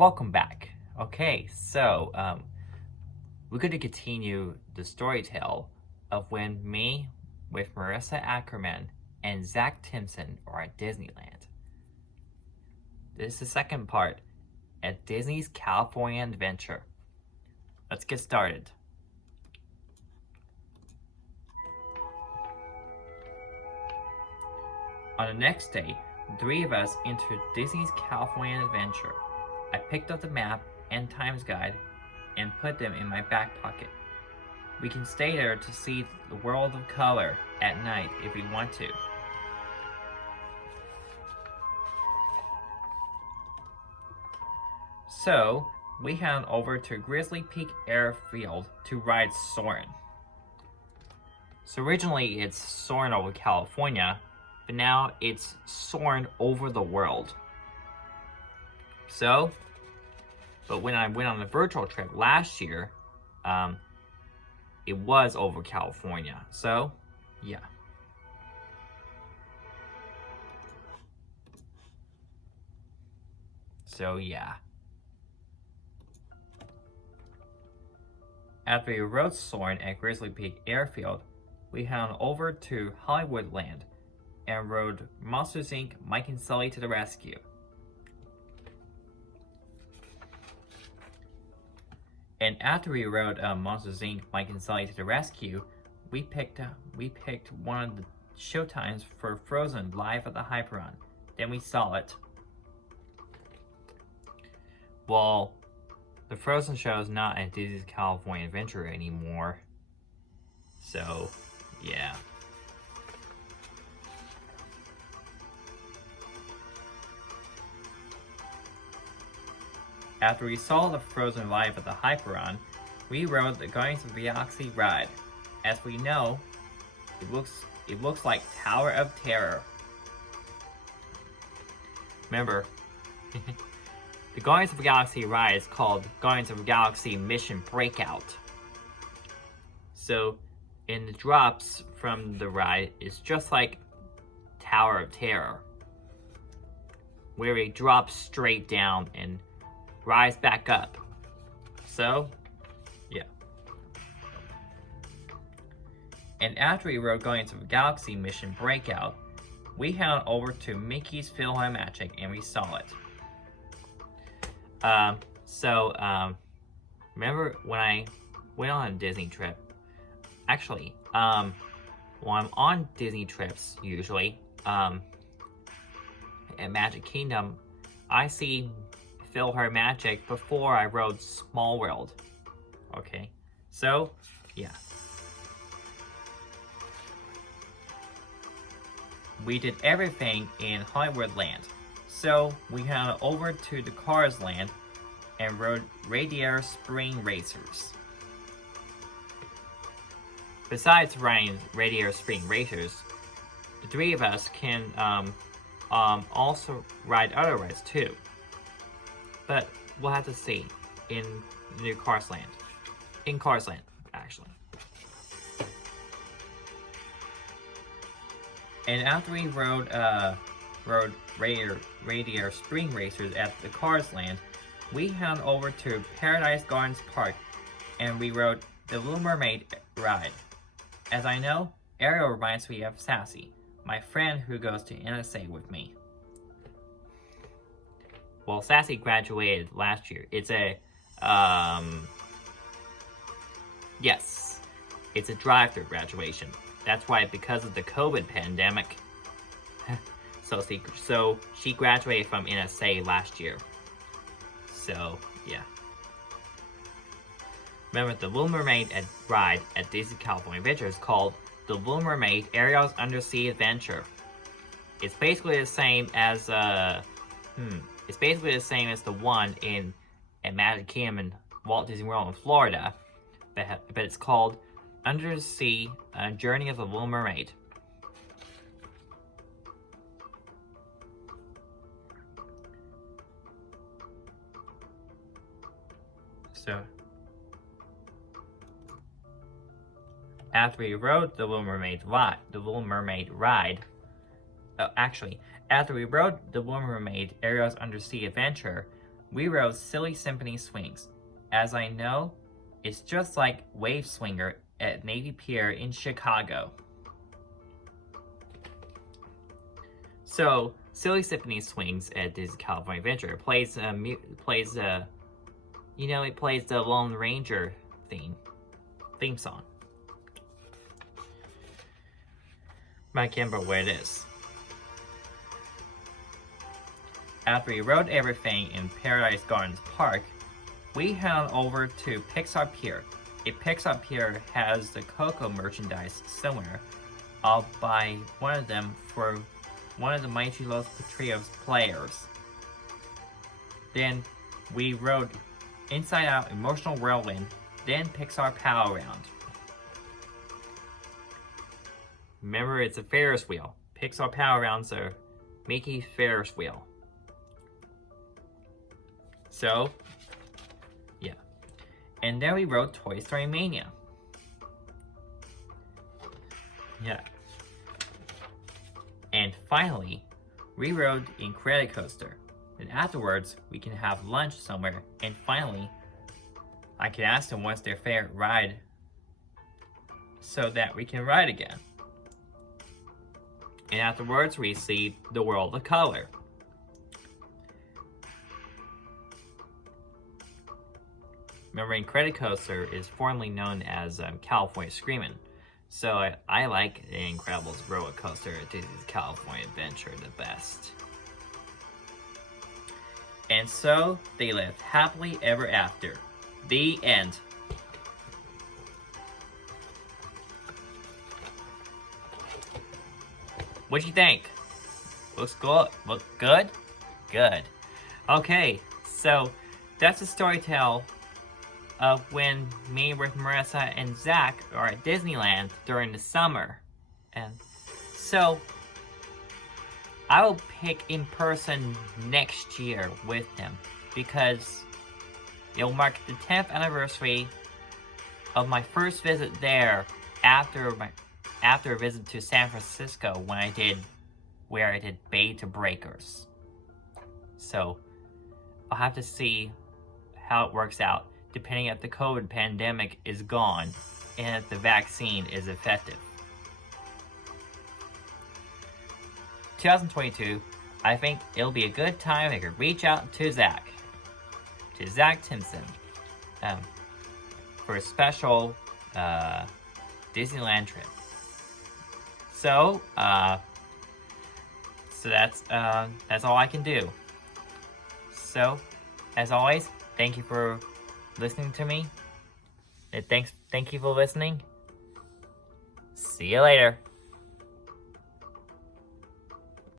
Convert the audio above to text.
Welcome back. Okay, so we're going to continue the story tale of when me with Marissa Ackerman and Zach Timson are at Disneyland. This is the second part at Disney's California Adventure. Let's get started. On the next day, the three of us entered Disney's California Adventure. I picked up the map and times guide and put them in my back pocket. We can stay there to see the world of color at night if we want to. So, we head over to Grizzly Peak Airfield to ride Soarin'. So originally it's Soarin' over California, but now it's Soarin' over the world. So, but when I went on the virtual trip last year, it was over California. So, yeah. After we rode Soarin' at Grizzly Peak Airfield, we headed over to Hollywoodland and rode Monsters Inc. Mike and Sully to the rescue. And after we rode Monsters Inc. Mike and Sully to the rescue, we picked one of the showtimes for Frozen live at the Hyperon. Then we saw it. Well, the Frozen show is not at Disney's California Adventure anymore. So, yeah. After we saw the Frozen live at the Hyperon, we rode the Guardians of the Galaxy ride. As we know, it looks like Tower of Terror. Remember, the Guardians of the Galaxy ride is called Guardians of the Galaxy Mission Breakout. So, in the drops from the ride, it's just like Tower of Terror, where it drops straight down and rise back up. So, yeah. And after we rode Guardians of the Galaxy Mission Breakout, we headed over to Mickey's PhilharMagic and we saw it. Remember when I went on a Disney trip? Actually, when I'm on Disney trips, usually, at Magic Kingdom, I see PhilharMagic before I rode Small World. Okay, so, yeah. We did everything in Hollywoodland. So, we headed over to the Cars Land and rode Radiator Spring Racers. Besides riding Radiator Spring Racers, the three of us can also ride other rides too. But we'll have to see in New Cars Land. In Cars Land, actually. And after we rode Radiator Spring Racers at the Cars Land, we headed over to Paradise Gardens Park and we rode the Little Mermaid ride. As I know, Ariel reminds me of Sassy, my friend who goes to NSA with me. Well, Sassy graduated last year. It's a, yes, it's a drive-thru graduation. That's why, because of the COVID pandemic, so she graduated from NSA last year. So, yeah. Remember, the Little Mermaid ride at Disney California Adventure is called the Little Mermaid Ariel's Undersea Adventure. It's basically the same as, it's basically the same as the one at Magic Kingdom in Walt Disney World in Florida, but it's called Undersea Journey of the Little Mermaid. So, after we rode the Little Mermaid ride, after we rode the Little Mermaid Ariel's Undersea Adventure, we rode Silly Symphony Swings. As I know, it's just like Wave Swinger at Navy Pier in Chicago. So, Silly Symphony Swings at Disney California Adventure plays the Lone Ranger theme song. I can't remember what it is. After we rode everything in Paradise Gardens Park, we headed over to Pixar Pier. Pixar Pier has the Coco merchandise somewhere. I'll buy one of them for one of the Mighty Los Patrios players. Then we rode Inside Out Emotional Whirlwind, then Pixar Power Round. Remember, it's a Ferris wheel. Pixar Power Rounds are Mickey's Ferris wheel. So, yeah. And then we rode Toy Story Mania. Yeah. And finally, we rode Incredicoaster. And afterwards, we can have lunch somewhere. And finally, I can ask them what's their favorite ride so that we can ride again. And afterwards, we see the World of Color. Remember, Incredicoaster is formerly known as California Screamin'. So I like the Incredibles roller coaster at Disney's California Adventure the best. And so they lived happily ever after. The end. What'd you think? Looks good? Look good? Good. Okay, so that's a story tell of when me with Marissa and Zach are at Disneyland during the summer. And so I will pick in person next year with them because it'll mark the 10th anniversary of my first visit there after a visit to San Francisco where I did Bay to Breakers. So I'll have to see how it works out depending if the COVID pandemic is gone and if the vaccine is effective. 2022, I think it'll be a good time I could reach out to Zach Timson, for a special Disneyland trip. So that's all I can do. So, as always, thank you for listening to me. Thank you for listening. See you later.